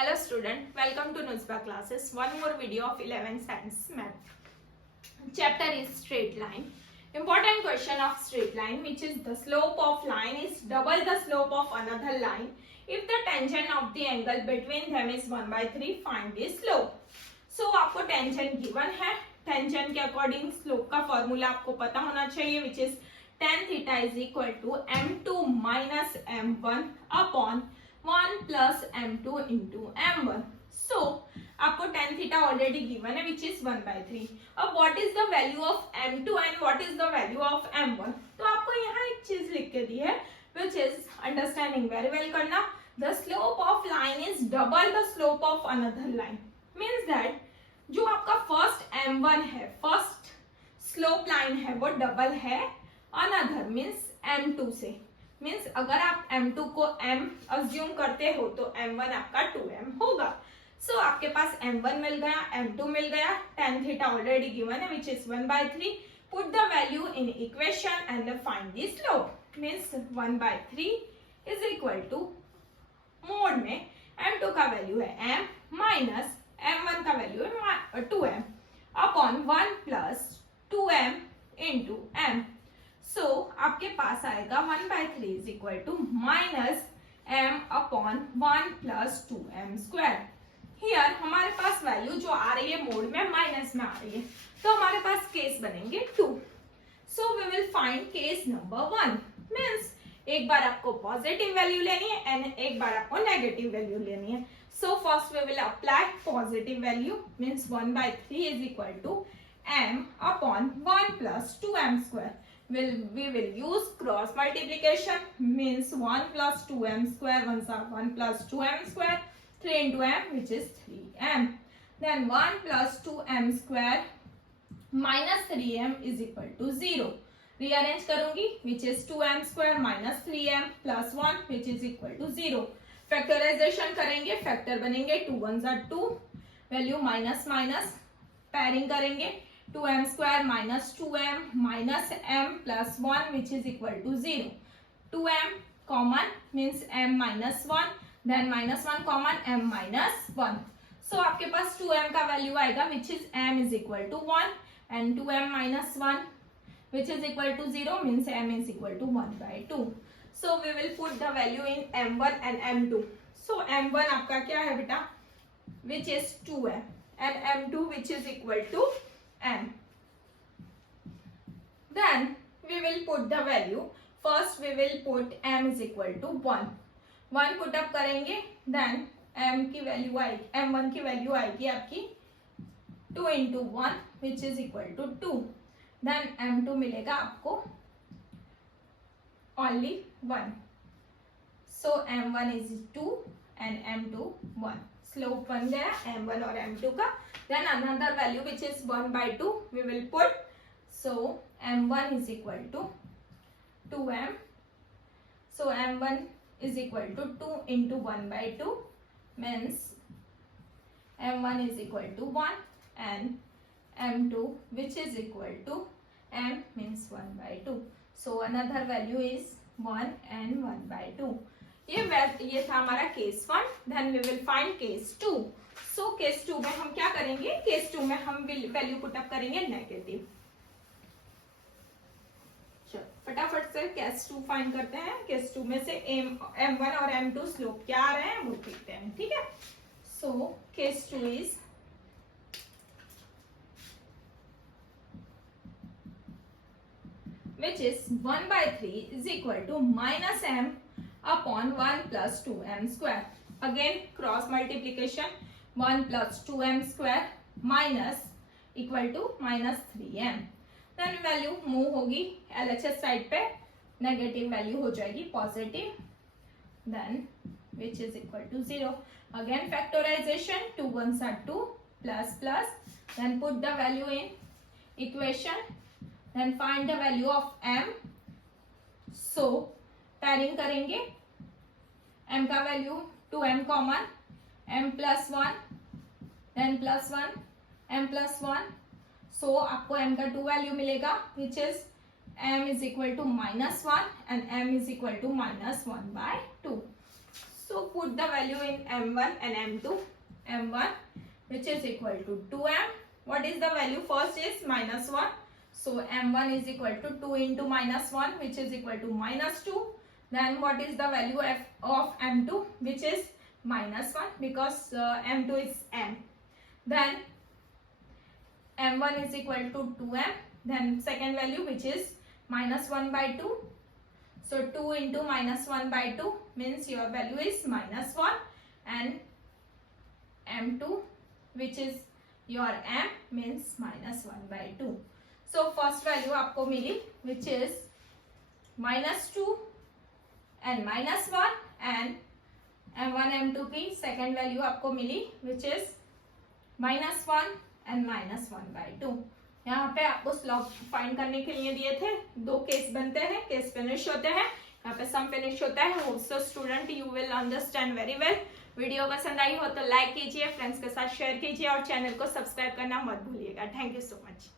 Hello student, welcome to Nuzba classes. One more video of 11th science math. Chapter is straight line. Important question of straight line, which is the slope of line is double the slope of another line. If the tangent of the angle between them is 1/3, find the slope. So आपको tangent given है. Tangent के according slope का formula आपको पता होना चाहिए, which is tan theta is equal to m2 minus m1 upon 1 plus m2 into m1. So आपको tan theta already given है, which is 1/3. अब what is the value of m2 and what is the value of m1? तो आपको यहाँ एक चीज लिख के दी है, which is understanding very well करना. The slope of line is double the slope of another line. Means that जो आपका first m1 है, first slope line है, वो double है another means m2 से. मीन्स अगर आप m2 को m अज्यूम करते हो तो m1 आपका 2m होगा. सो आपके पास m1 मिल गया, m2 मिल गया, tan थीटा ऑलरेडी गिवन है which is 1/3. Put the value in equation and find the slope. Means 1/3 is equal to mod में m2 का वैल्यू है m माइनस m1 का वैल्यू है 2m upon 1 plus 2m into m. So आपके पास आएगा 1/3 is equal to minus m upon 1 plus 2m square. Here हमारे पास वैल्यू जो आ रही है मोड में माइनस में आ रही है, तो हमारे पास केस बनेंगे 2. So we will find case number 1. Means एक बार आपको पॉजिटिव वैल्यू लेनी है एंड एक बार आपको नेगेटिव वैल्यू लेनी है. So first we will apply positive value. Means 1/3 is equal to m upon 1 plus 2m square. We will use cross multiplication. Means 1 plus 2m square, 1 plus 2m square, 3 into m which is 3m. Then 1 plus 2m square minus 3m is equal to 0. Rearrange करूंगी which is 2m square minus 3m plus 1 which is equal to 0. Factorization करेंगे, factor बनेंगे 2 1s are 2, value minus minus, pairing करेंगे 2m square minus 2m minus m plus 1 which is equal to 0. 2m common means m minus 1, then minus 1 common m minus 1. So आपके पास 2m का value आएगा which is m is equal to 1 and 2m minus 1 which is equal to 0 means m is equal to 1/2. So we will put the value in m1 and m2. So m1 आपका क्या है बेटा, which is 2m and m2 which is equal to m. Then we will put the value. First we will put m is equal to 1. 1 put up करेंगे, then m की value आएगी, m1 की value आएगी आपकी 2 into 1 which is equal to 2. Then m2 मिलेगा आपको only 1. So m1 is 2 and m2 1. Slope बन गया m1 और m2 का. Then another value which is 1/2 we will put. So m1 is equal to 2m. So m1 is equal to 2 into 1/2 means m1 is equal to 1 and m2 which is equal to m means 1/2. So another value is 1 and 1/2. ये था हमारा case 1. Then we will find case 2. So case 2 में हम क्या करेंगे, case 2 में हम value put up करेंगे नेगेटिव. चलो फटाफट से केस 2 फाइंड करते हैं. केस 2 में से m1 और m2 स्लोप क्या आ रहे हैं वो देखते हैं. ठीक है. सो case 2 is which is 1/3 is equal to minus m upon 1 plus 2m square. Again cross multiplication, 1 plus 2m square minus equal to minus 3m. Then value move होगी LHS साइड पे, नेगेटिव वैल्यू हो जाएगी positive, then which is equal to 0. Again factorization, 2 1s are 2 plus plus, then put the value in equation, then find the value of m. So pairing करेंगे, m का value 2m common, m plus 1 then plus 1 m plus 1. So आपको m का 2 value मिलेगा which is m is equal to -1 and m is equal to -1/2. So put the value in m1 and m2. m1 which is equal to 2m. What is the value? First is minus 1. So m1 is equal to 2 into minus 1 which is equal to minus 2. Then what is the value of m2 which is minus 1 because m2 is m. Then m1 is equal to 2m. Then second value which is minus 1 by 2. So 2 into minus 1 by 2 means your value is minus 1, and m2 which is your m means minus 1 by 2. So first value आपको मिली which is minus 2 and minus 1, and m1 m2 की second value आपको मिली which is minus 1 and minus 1 by 2. यहाँ पे आपको slope find करने के लिए दिए थे, दो केस बनते हैं, केस फिनिश होते हैं, यहाँ पे सम फिनिश होता है. So student you will understand very well. Video पसंद आई हो तो लाइक कीजिए, फ्रेंड्स के साथ शेयर कीजिए और चैनल को सब्सक्राइब करना मत भूलिएगा. Thank you so much.